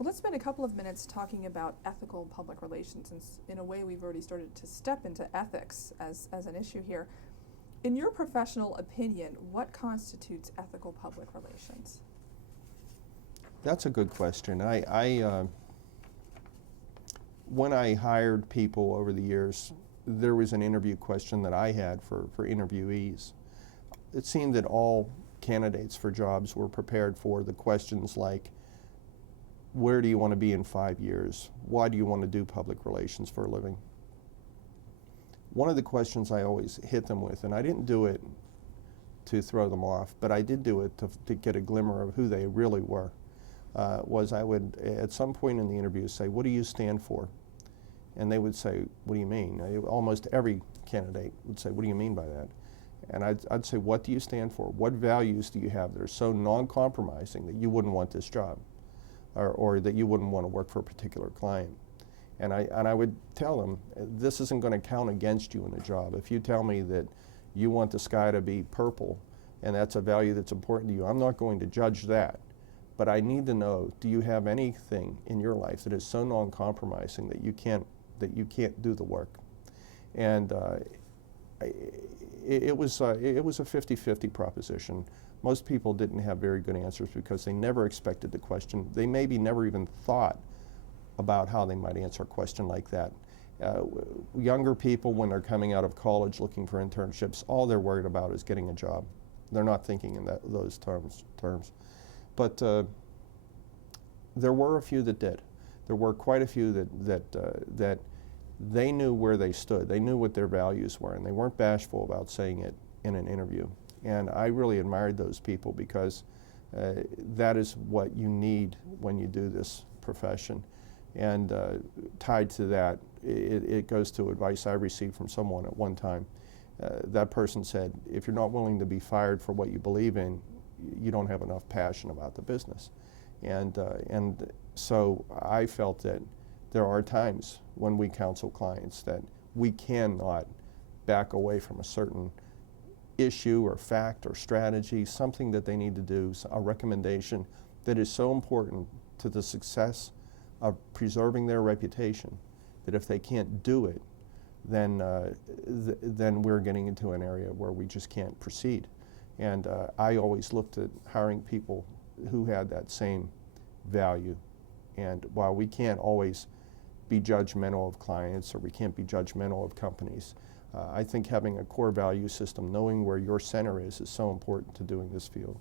Well, let's spend a couple of minutes talking about ethical public relations. And in a way, we've already started to step into ethics as an issue here. In your professional opinion, what constitutes ethical public relations? That's a good question. When I hired people over the years, there was an interview question that I had for interviewees. It seemed that all candidates for jobs were prepared for the questions like, where do you want to be in 5 years? Why do you want to do public relations for a living? One of the questions I always hit them with, and I didn't do it to throw them off, but I did do it to get a glimmer of who they really were, was I would, at some point in the interview, say, what do you stand for? And they would say, what do you mean? Almost every candidate would say, what do you mean by that? And I'd say, what do you stand for? What values do you have that are so non-compromising that you wouldn't want this job? Or that you wouldn't want to work for a particular client. And I would tell them, this isn't going to count against you in the job. If you tell me that you want the sky to be purple and that's a value that's important to you, I'm not going to judge that. But I need to know, do you have anything in your life that is so non-compromising that you can't do the work? And it was a 50-50 proposition. Most people didn't have very good answers because they never expected the question. They maybe never even thought about how they might answer a question like that. Younger people, when they're coming out of college looking for internships, all they're worried about is getting a job. They're not thinking in those terms. But there were a few that did. There were quite a few that they knew where they stood. They knew what their values were, and they weren't bashful about saying it in an interview. And I really admired those people because that is what you need when you do this profession. And tied to that, it goes to advice I received from someone at one time. That person said, if you're not willing to be fired for what you believe in, you don't have enough passion about the business. And so I felt that there are times when we counsel clients that we cannot back away from a certain issue or fact or strategy, something that they need to do, a recommendation that is so important to the success of preserving their reputation that if they can't do it, then we're getting into an area where we just can't proceed. And I always looked at hiring people who had that same value. And while we can't always be judgmental of clients or we can't be judgmental of companies, I think having a core value system, knowing where your center is so important to doing this field.